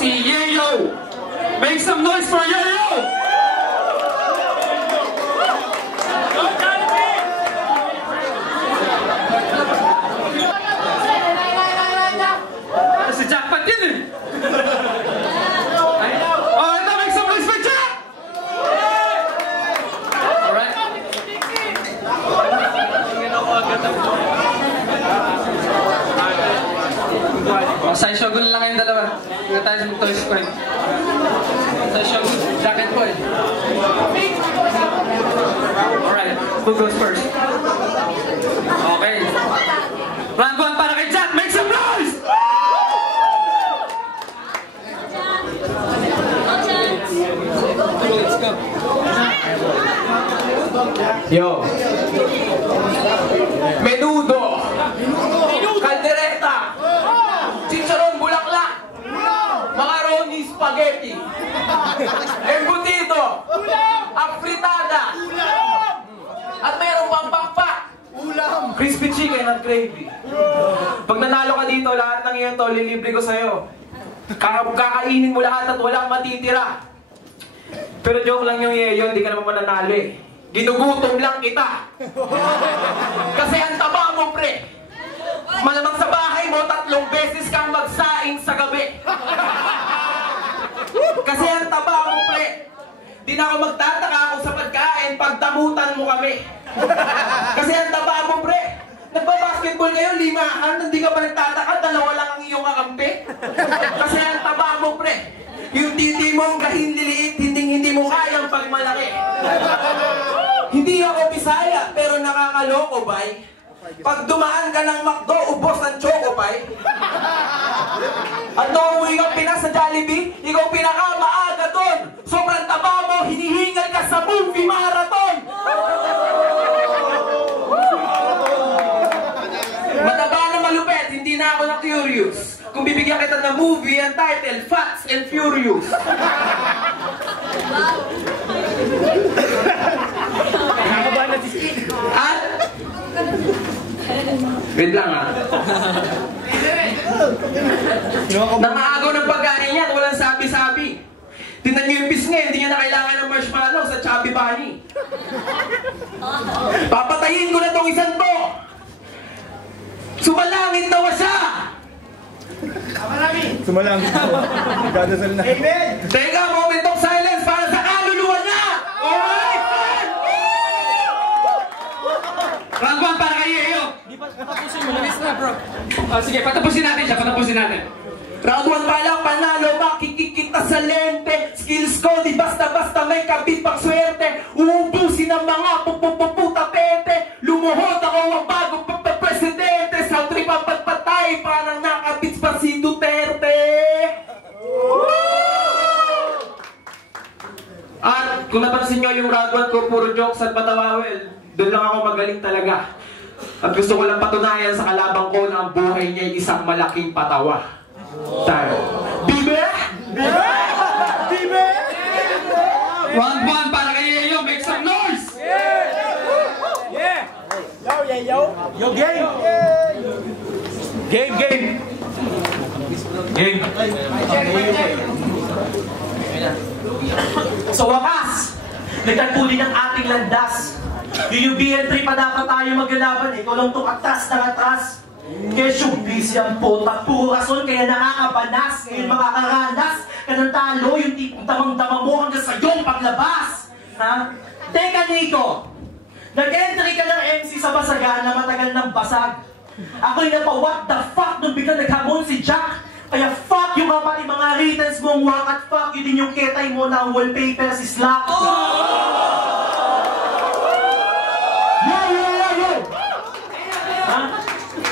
si Yeyo. Make some noise for Yeyo! Si Jackpot yun eh! Oh, ito, make some noise for Jack! Alright. Sai Shogun lang kayong dalawa. Hindi tayo sa Toy Squad. Sai Shogun, jacket ko eh. Alright, who goes first? Okay. Round 1 para kay Jack, make some noise! Let's go. Yo. Menudo. Caldereta. Chicharon bulaklak. Macaroni spaghetti. Embutido. Afritada. At mayroong pang pakpak. Crispy chicken at gravy. Pag nanalo ka dito, lahat ng iyon to, lilibre ko sa'yo. Kakainin mo lahat at walang matitira. Pero joke lang yung Yeyo, hindi ka naman mananalo eh. Ginugutom lang kita. Kasi ang taba mo, pre. Malamang sa bahay mo, 3 beses kang magsaing sa gabi. Kasi ang taba mo, pre. Di na ako magtataka kung sa pagkain, pagdamutan mo kami. Kasi ang taba mo, pre. Nagbabasketball kayo, 5, hindi ka pa nagtataka, 2 lang ang iyong kakampi. Kasi ang taba mo, pre. Yung titi mong gahin liliit, hindi mo kayang pagmalaki. Hindi ako Bisaya, pero nakakaloko, bay. Pag dumaan ka ng McDo, ubos ang Chocopie. At nung umuwi kang Pinas sa Jollibee, ikaw pinakamaaga doon. Sobrang taba mo, hinihingal ka sa movie marathon. Mataba na malupet, hindi na ako na-curious. Kung bibigyan kita ng movie, ang title, Fast and Furious. Nakakabahan na si Steve. At? Wait lang ah. Nangaagaw ng pagkain niya at walang sabi-sabi. Tingnan niyo yung pisngi, hindi niya na kailangan ng marshmallow sa Chubby Bunny. Papatayin ko na tong isang to. Sumalangit na siya. Sumalangit ako. Nagdadasal na. Amen! Teka, moment of silence para sa kaluluwa niya! Alright! Round 1 para kay Yeyo. Di pa tapusin mo, nalis na bro. Sige, patapusin natin siya, patapusin natin. Round 1 pa lang, panalo, makikikita sa lente. Skills ko, di basta-basta may kabit pang swerte. Uubusin ang mga pupuputa-pete. Lumuhod ako ang bago presidente. Sa trip ang pagpatay, parang nakabits pa si Duterte. At kung napansin nyo yung round 1 ko, puro jokes at patawawel. Doon lang ako magaling talaga. At gusto ko lang patunayan sa kalabang ko na ang buhay niya ay isang malaking patawa. Tayo. Bibe! Bibe! Bibe! Round 1 para kay Yeyo, make some noise! Yeah! Yo, yeah, yo! Yo, game! Game, game! Game. Sa wakas, nagtagpuli ng ating landas. UUBN 3 pa dapat tayo maglalaban eh. Ikaw lang itong atas ng atras. Kaya showbiz yan po. Puro rason kaya nakakabanas. Ngayon makakaranas ka ng talo yung tipong tamang-dama mo hanggang sa iyong paglabas. Ha? Teka Nico, nag-entry ka ng MC sa basagan na matagal ng basag. Ako'y napa what the fuck nung biglang naghamon si Jack. Kaya fuck yung mga returns mong wak at fuck yun din yung ketay mo na wallpaper si Slack.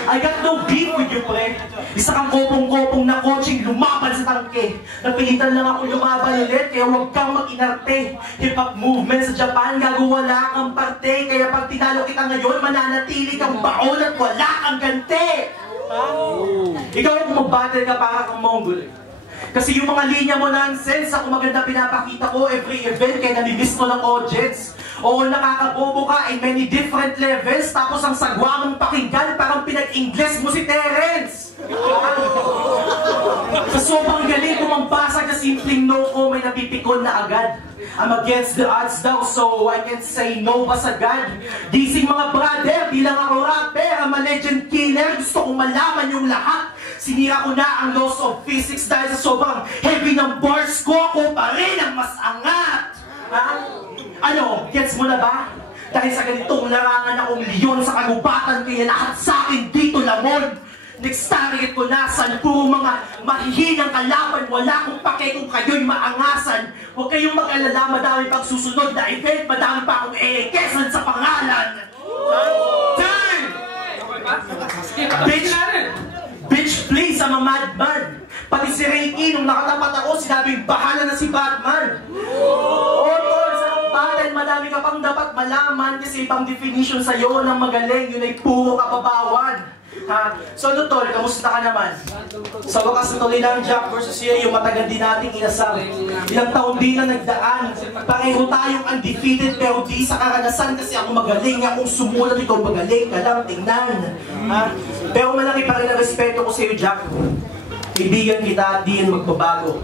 I got no beef with you, pre. Isa kang kopong-kopong na coaching lumaban sa tangke. Napilitan lang ako lumaban ulit, kaya huwag kang mag-inarte. Hip-hop movement sa Japan, gago wala kang parte. Kaya pag tinalo kita ngayon, mananatili kang baon at wala kang gante. Ikaw kung mag-battle ka para kang Mongol. Kasi yung mga linya mo nonsense, ako maganda pinapakita ko every event, kaya namimiss ko ng audience. Oo, nakakabobo ka in many different levels, tapos ang sagwa mong pakinggan, parang pinag-Ingles mo si Terence. Sa sobrang galing mo mang mabasag na simpleng no ko, may napipikon na agad. I'm against the odds daw, so I can say no ba sa God. Gising mga brother, di lang ako rapper, I'm a legend killer. Gusto kong malaman yung lahat. Sinira ko na ang laws of physics dahil sa sobrang heavy ng bars ko. Ako pa rin ang mas angat. Ha? Ano, gets mo na ba? Dahil sa ganitong larangan akong leon sa kagubatan, kaya lahat sa akin dito lamon. Next target ko nasan, puro mga mahihinang kalaban. Wala akong pake kung kayo'y maangasan. Huwag kayong mag-alala, madami pang susunod na event. Madami pa akong eekesan sa pangalan. Time! Bitch! Bitch, please, I'm a madman. Pati si Reiki, nung nakatapat ako, sinabing bahala na si Batman. Tol, sa battle, madami ka pang dapat malaman kasi ibang definition sa'yo ng magaling, yun ay puro kapabawan. Ha? So, Tol, kamusta ka naman? Sa wakas na tuloy lang, Jack versus yung matagal din nating inasal. Ilang taon din na nagdaan. Pareho tayong undefeated pero di sa karanasan kasi ako magaling. Akong sumulat, ikaw magaling ka lang, tingnan. Ha? Pero malaki pa rin ang respeto ko sa'yo, Jack. Kaibigan kita, di yan magbabago.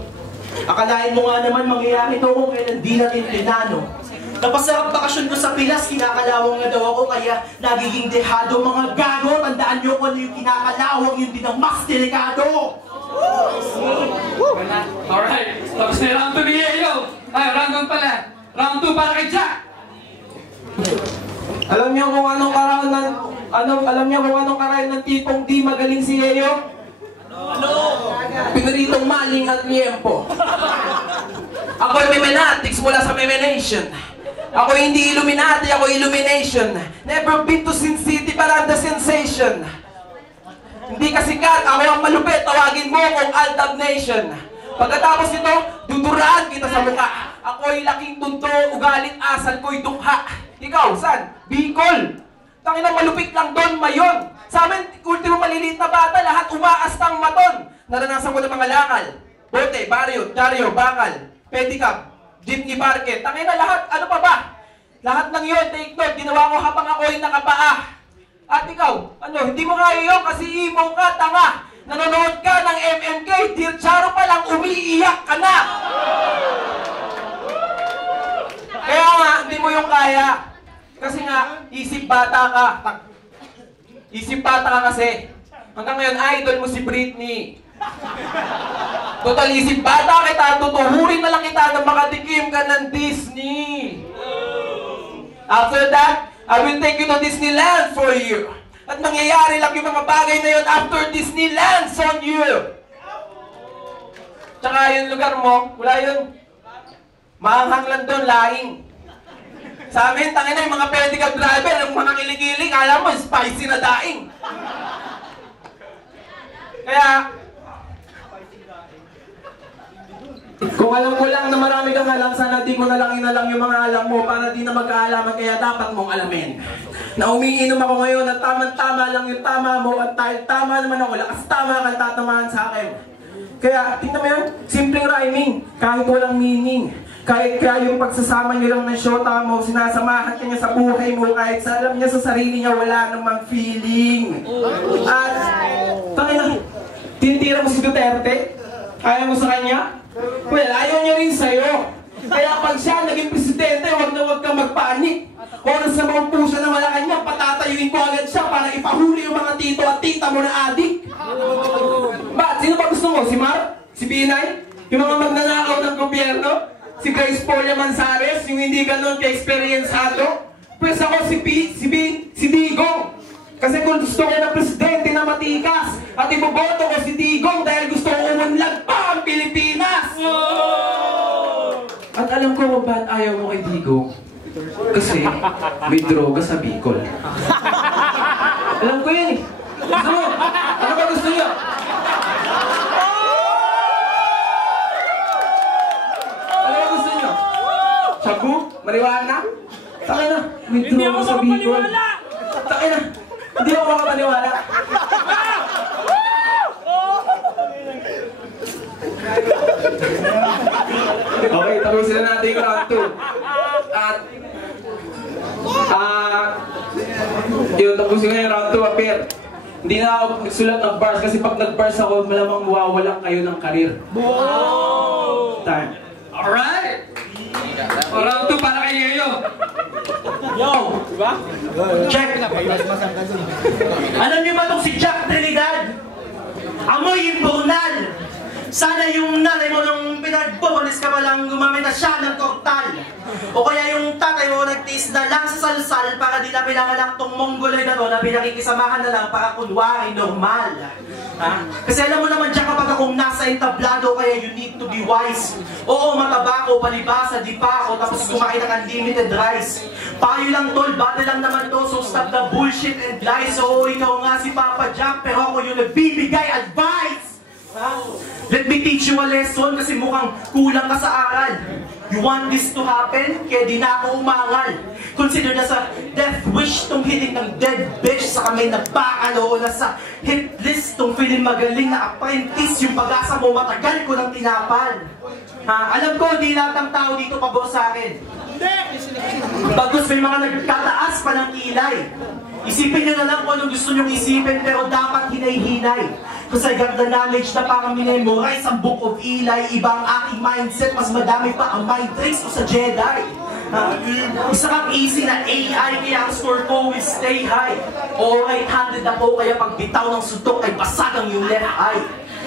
Akalain mo nga naman mangyayari ito kung kailan di natin plinano. Napasarap bakasyon ko sa Pinas, kinakalawang nga daw ako, kaya nagiging dehado mga gago. Tandaan nyo kung ano yung kinakalawang, yun din ang mas delikado. Alright, tapos na yung round 2 ni Yeo. Ay, round 1 pala. Round 2 para kay Jack. Alam niyo kung anong karayan ng tipong di magaling si Yeo? Ano? Pinaritong maling at miyempo. Ako'y memenatics mula sa memenation. Ako hindi Illuminati, ako illumination. Never been to Sin City, but I'm the sensation. Hindi ka sikat, ako ang malupit, tawagin mo kong Aldab Nation. Pagkatapos nito, duduraan kita sa mukha. Ako'y laking tunto, ugalit asal ko'y dukha. Ikaw, san? Bicol. Tanginang malupit lang doon, mayon. Sa amin, ultimo maliliit na bata, lahat umaastang maton. Naranasan ko ng mga lakal. Bote, baryo, dyaryo, bakal, pedicab, jeepney parket. Tangina lahat, ano pa ba? Lahat ng yun, take note, ginawa ko habang ako'y nakapaa. At ikaw, ano, hindi mo kaya yun kasi imo ka, tanga. Nanonood ka ng MMK, Dear Charo pa lang, umiiyak ka na. Kaya nga, hindi mo yung kaya. Kasi nga, isip bata ka. Isip bata ka kasi. Hanggang ngayon, idol mo si Britney. Total isip bata kita, tutuhurin na lang kita na makatikim ka ng Disney. After that, I will take you to Disneyland for you. At mangyayari lang yung mga bagay na yun after Disneyland on you. Tsaka yung lugar mo, wala yun. Maanghang lang doon, laing. Sa amin, tangina yung mga pedicab driver, yung mga kilig-kilig, alam mo, spicy na daing. Kaya, kung alam ko lang na marami kang alam, sana di mo na lang inalang yung mga alam mo para di na mag-aalaman, kaya dapat mong alamin. Na umiinom ako ngayon at tama-tama lang yung tama mo at tama naman ako, lakas tama kang tatamaan sa akin. Kaya, tingnan mo yun, simpleng rhyming, kahit walang meaning. Kahit kaya yung pagsasama niyo lang ng shota mo, sinasamahan ka niya sa buhay mo, kahit sa alam niya sa sarili niya, wala namang feeling. At, tangina, tinitira mo si Duterte? Kaya mo sa kanya? Well, ayaw niya rin sa'yo. Kaya pag siya naging presidente, huwag na huwag kang magpanik. Oras na maupo siya na wala kanya, patatayuin ko agad siya para ipahuli yung mga tito at tita mo na adik. Ba't? Sino ba gusto mo? Si Mar? Si Binay? Yung mga magnanakaw ng gobyerno? Si Grace Polia Manzares? Yung hindi ganun ka-experienceado? Pues ako si Digong. Kasi kung gusto ko na presidente na matikas at iboboto ko si Digong dahil gusto ko umunlad pa ang Pilipinas! At alam ko kung ba't ayaw mo kay Digong. Kasi may droga sa Bicol. Alam ko yun eh. Gusto mo? Ano ba gusto niyo? Ano ba gusto niyo? Shabu? Marijuana? Taka na, may droga sa Bicol. Taka na, hindi ako makapaniwala. Okay, tapusin na natin yung round 2. At yun, tapusin na yung round 2, appear. Hindi na ako nagsulat ng bars kasi pag nag-bars ako, malamang mawawalan kayo ng karir. Time. Alright! Round 2 para kay Yeo. Yo! Diba? Check! Alam niyo ba itong si Jack Trinidad? Amoy imburnal! Sana yung nanay mo nung pinagbubulis ka palang gumamit na siya ng tortal. O kaya yung tatay mo nagtiis na lang sa salsal para di na pinangalang tong mongoloid na to na pinakikisamahan na lang para kunwari normal. Ha? Kasi alam mo naman dyan kapag akong nasa entablado kaya you need to be wise. Oo, mataba ko, palibasa, di pa ako, tapos kumain ng unlimited rice. Payo lang tol, bate lang naman to, so stop the bullshit and lies. Oo, ikaw nga si Papa Jack, pero ako yung nagbibigay advice. Let me teach you a lesson kasi mukhang kulang ka sa aral. You want this to happen? Kaya di na ako umangal. Consider na sa death wish tong hiling ng dead bitch sa kamay na bakal o nasa hit list tong feeling magaling na apprentice. Yung pag-asa mo matagal ko ng tinapal. Ha? Alam ko, di lahat ng tao dito pabor sa akin. Bagos may mga nagkataas pa ng kilay. Isipin nyo na lang kung anong gusto nyong isipin, pero dapat hinay-hinay. Kasi I got the knowledge na parang minemorize ang Book of Eli. Iba ang aking mindset, mas madami pa ang mind tricks ko sa Jedi. Isa kang easy na AI, kaya ang score ko will stay high. O right-handed ako, kaya pag bitaw ng suntok ay basag ang yung left eye.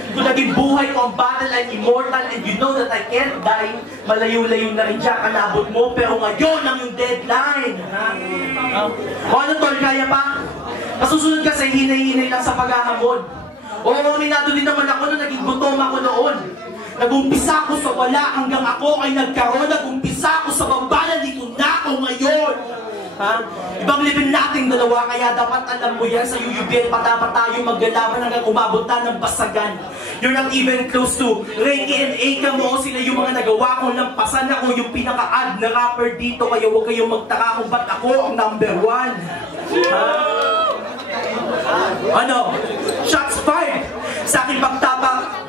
Kung naging buhay ko ang battle, I'm immortal and you know that I can't die. Malayo-layo na rin dyan kanabot mo, pero ngayon ang yung deadline. O ano tol, kaya pa? Kasusunod kasi hinay-hinay lang sa paghahamon. O minado din naman ako nung naging gutom ako noon. Nag-umpisa ako sa wala hanggang ako ay nagkaroon. Nag-umpisa ako sa baba, dito na ako ngayon. Ha? Ibang level nating dalawa, kaya dapat alam mo yan. Sa UUBL pa dapat tayo maggalaban hanggang umabot na ng basagan. You're not even close to Reiki and Eka mo. Sila yung mga nagawa kong lampasan. Ako yung pinaka-ad na rapper dito. Kaya huwag kayong magtaka kung ba't ako ang number 1. Ha? Ano? Shots fired! Sa aking pagtapak,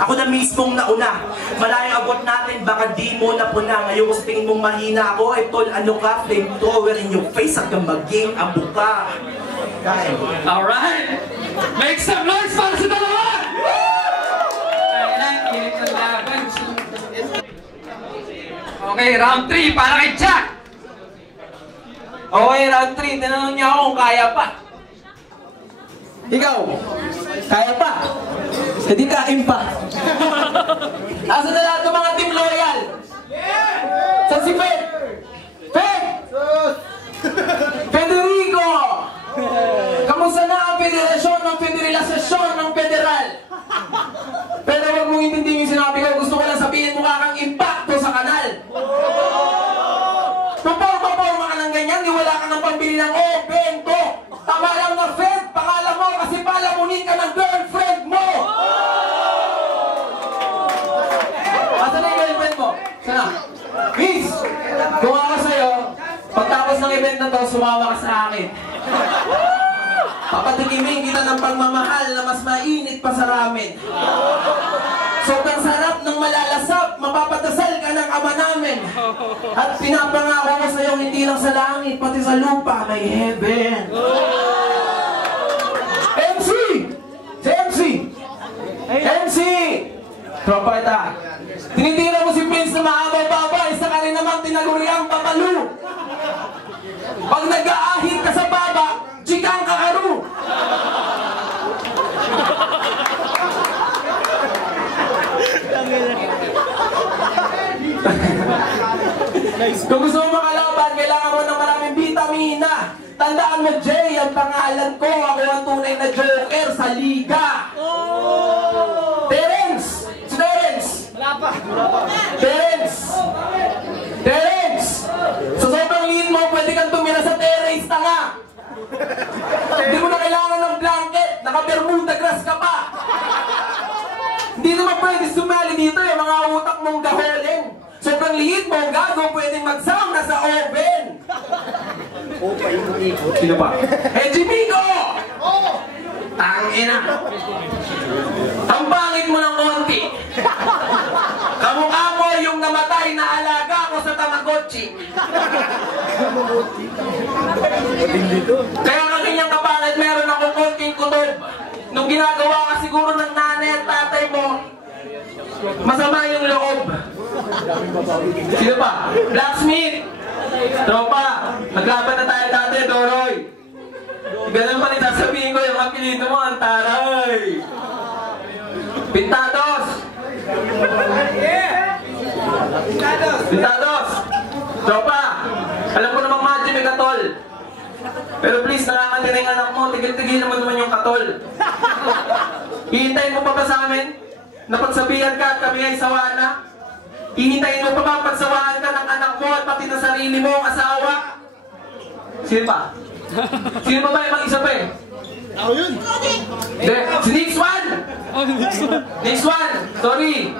ako na mismong nauna. Malayang abot natin, baka di mo na puna. Ngayon kung sa tingin mong mahina ako, eh tol, ano ka? Flamethrower in your face at kang maging abo ka. Alright! Make some noise para sa dalawa! Init ng laban. Okay, round 3 para kay Jack! Okay, round 3. Tinanong niya ako kung kaya pa. Ikaw, kaya pa? Hindi kain pa. Asa na lahat ng mga team loyal? Saan si Fed? Fed! Federico! Kamusta na ang federasyon ng federalisasyon ng federal? Pero huwag mong intindihin yung sinabi ko. Gusto ko lang sabihin mukha kang impacto sa kanal. Papaw-papaw ka ng ganyan, di wala ka ng pambili ng bento. Tama lang na Fed, pangalan mo kasi palamunin ka ng girlfriend mo. Asan na yung girlfriend mo? Sana? Miss, kung ako sa'yo, pagtapos ng event na to, sumama ka sa akin. Papatikimin kita ng pagmamahal na mas mainit pa sa ramen. Sobrang sarap ng malalasap, mapapadasal ka ng ama namin. At pinapangako ko sa'yo hindi lang sa langit, pati sa lupa may heaven. MC! Si MC! MC! Tropa kita. Tinitira mo si Prince na maabaw-baba, isa ka rin naman tinaguriang papalu. Pag nag-aahit ka sa baba, chikang kakaru. Kung gusto mo makalaban, kailangan mo ng maraming vitamina. Tandaan mo, Jay, ang pangalan ko. Ako ang tunay na joker sa liga. Terence! Si Terence! Wala pa. Terence! Terence! Sa sobrang liit mo, pwede kang tumira sa terrace, tanga. Hindi mo na kailangan ng blanket. Naka-bermuda grass ka pa. Hindi naman pwede sumali dito yung mga utak mong gaholeng. Sobrang liit mo, gago, pwedeng mag-sauna sa oven. Sino ba? Eh, Jimigo! Tangina. Ang pangit mo ng konti. Kamukha mo yung namatay na alaga ko sa Tamagotchi. Kaya ang kanyang kapangit, meron akong konting kutob. Nung ginagawa ka siguro ng nanay at tatay mo, masama yung loob. Sino pa? Blacksmith! Tropa! Naglaban na tayo dati, Doroy! Ganun pa rin sasabihin ko yung apelido mo, ang taray! Pintados! Pintados! Tropa! Alam ko namang madyo may katol. Pero please, nakakantira yung anak mo, tigil-tigil naman yung katol. Hihintayin mo pa ba sa amin? Napagsabihan ka at kami ay sawa na? Hihintayin mo pa ba pagsawahan ka ng anak mo at pati na sarili mo ang asawa? Sino pa? Sino pa ba yung mag-isa pa eh? Ako yun. Si Next One! Next One! Sorry!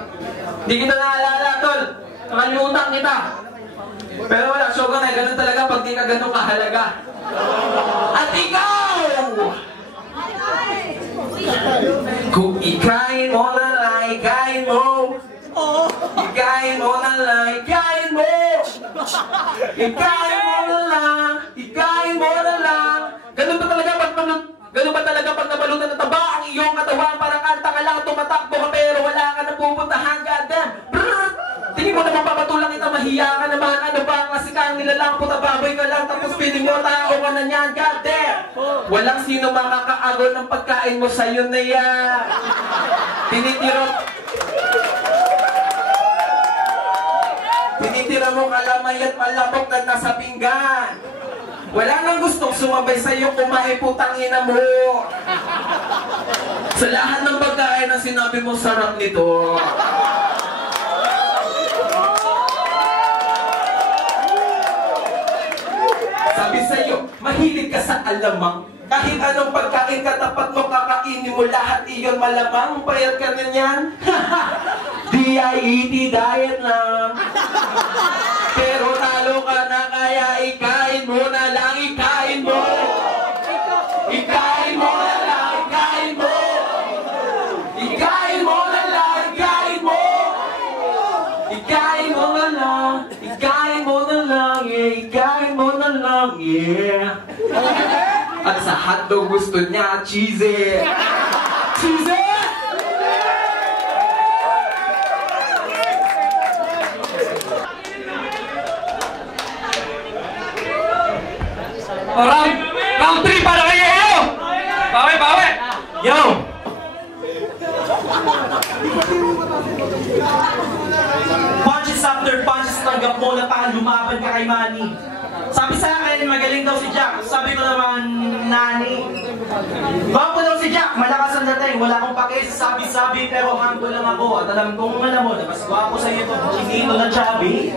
Hindi kita naalala, tol. Nakalimutan kita. Pero wala, Shogun eh. Ganun talaga pag di ka ganun kahalaga. At ikaw! Kung ikain mo na lang, ikain mo. Ikain mo na lang, ikain mo. Ikain mo na lang, ikain mo na lang. Ganun ba talaga pag nabalutan ng taba ang iyong katawan? Parang kanta ka lang, tumatakbo ka pero wala ka na pupuntahan. Goddamn! Brrr! Tingin mo naman papatulang kita, mahiya ka naman. Ano ba? Kasi kang nilalang puta, baboy ka lang. Tapos piling mo, tao ka na niyan. Goddamn! Walang sino makakaagon ng pagkain mo sa'yo na yan. Tinitira mo kalamay at palapok na nasa pinggan. Wala nang gustong sumabay sa'yo, kumain putang ina mo. Sa lahat ng pagkain na sinabi mo, sarap nito. Sabi sa'yo, mahilig ka sa alamang. Kahit anong pagkain katapat mo, kakainin mo lahat iyon malamang. Payat ka na yan. DIET diet lang. Pero talo ka na, kaya ikain mo na lang, ikain mo. Ikain mo na lang, ikain mo. Ikain mo na lang, ikain mo. Ikain mo na lang, ikain mo na lang, yeah. Ikain mo na lang, yeah. At sa hotdog gusto niya, cheesy. Cheesy! Round 3 para kayo! Bawi! Yo! Punches after punches, tanggap mo na parang lumaban ka kay Manny. Sabi sa akin, magaling daw si Jack. Sabi ko naman, Nani. Gwapo daw si Jack, malakas ang dating. Wala akong pake sa sabi-sabi, pero humble lang ako. At alam kong alam mo, na mas gwapo sa iyo itong chinito na chubby.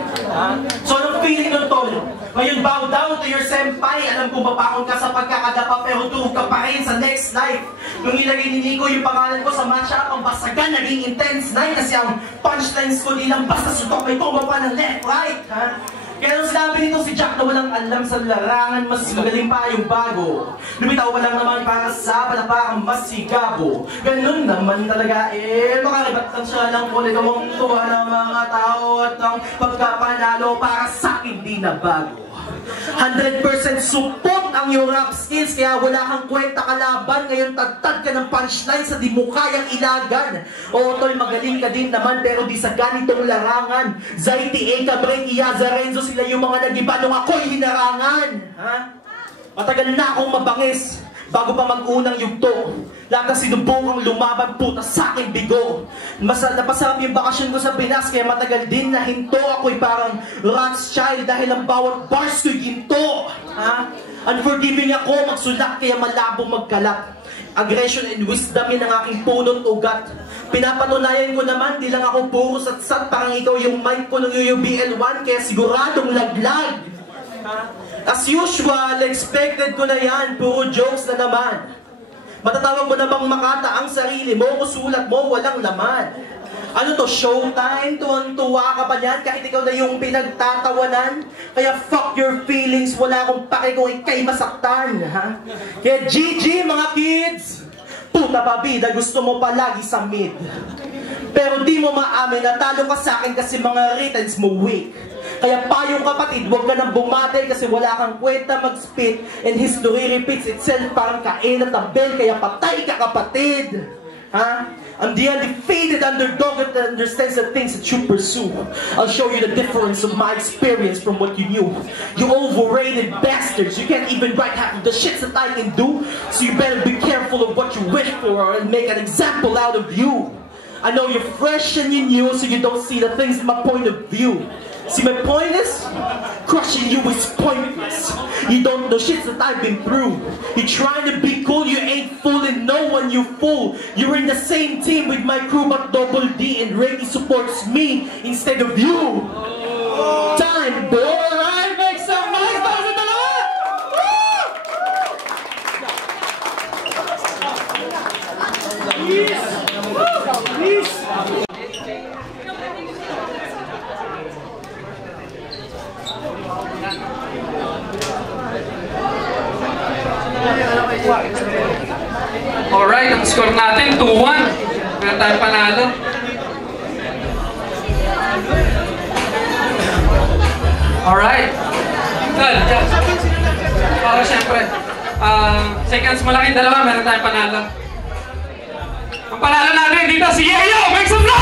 So, anong feeling nun, Tol? Ngayon, bow down to your senpai. Alam ko, babaon ka sa pagkakadapa, pero tuhog ka pa rin sa next life. Nung ilagay ni Nico yung pangalan ko sa matchup, ang basagan, naging intense night. Kasi ang punchlines ko di lang basta sutok, may combo pa ng left, right, ha? Kaya nung sinabi nito si Jack na walang alam sa larangan, mas magaling pa yung bago. Lumitaw pa lang naman para sa palapakang mas sigabo. Ganun naman talaga eh, makaribat lang siya ng ulit ang tuwa ng mga tao at ang pagkapanalo para sa akin di na bago. 100% support ang iyong rap skills, kaya wala kang kwenta kalaban. Ngayon tagtad ka ng punchline sa di mo kayang ilagan. O tol, magaling ka din naman pero di sa ganitong larangan. Zaiti, Eka, Breng, Iaza, Renzo, sila yung mga nagiba nung ako'y hinarangan. Ha? Matagal na akong mabangis bago pa mag-unang yugto. Lahat na sinubukang lumaban, puta sa aking bigo. Napasarap yung bakasyon ko sa Pinas, kaya matagal din na hinto. Ako'y parang Rothschild dahil ang bawat bars ko'y ginto. Ha? Unforgiving ako, magsulak kaya malabo magkalat. Aggression and wisdom yun ang aking punot ugat. Pinapatunayan ko naman, di lang ako puro satsat. Parang ikaw yung mic ko ng UBL1, kaya siguradong laglag. Ha? As usual, expected ko na yan, puro jokes na naman. Matatawag mo na bang makata ang sarili mo, kusulat mo, walang laman. Ano to, showtime? Tuwan-tuwa ka pa niyan kahit ikaw na yung pinagtatawanan? Kaya fuck your feelings, wala akong pake kung ikay masaktan, ha? Kaya GG mga kids! Puta pabida, gusto mo palagi sa mid. Pero di mo maamin, natalo ka sa akin kasi mga writtens mo weak. Kaya payong kapatid, huwag ka nang bumatay kasi wala kang kwenta mag-spit and history repeats itself parang kain at tabel, kaya patay ka kapatid. Ha? I'm the undefeated underdog that understands the things that you pursue. I'll show you the difference of my experience from what you knew. You overrated bastards. You can't even write half of the shits that I can do. So you better be careful of what you wish for or I'll make an example out of you. I know you're fresh and you're new, so you don't see the things in my point of view. See, my point is, crushing you is pointless. You don't know shit that I've been through. You're trying to be cool, you ain't fooling no one, you fool. You're in the same team with my crew, but Double D and Ricky supports me instead of you. Time, boy! Alright, make some noise para sa dalawa! Please! Please! Alright, ang score natin 2-1. Meron tayong panalo. Alright. Good. Para syempre, seconds mo lang yung dalawa, meron tayong panalo. Ang panalo natin dito si Yayo! Make some noise!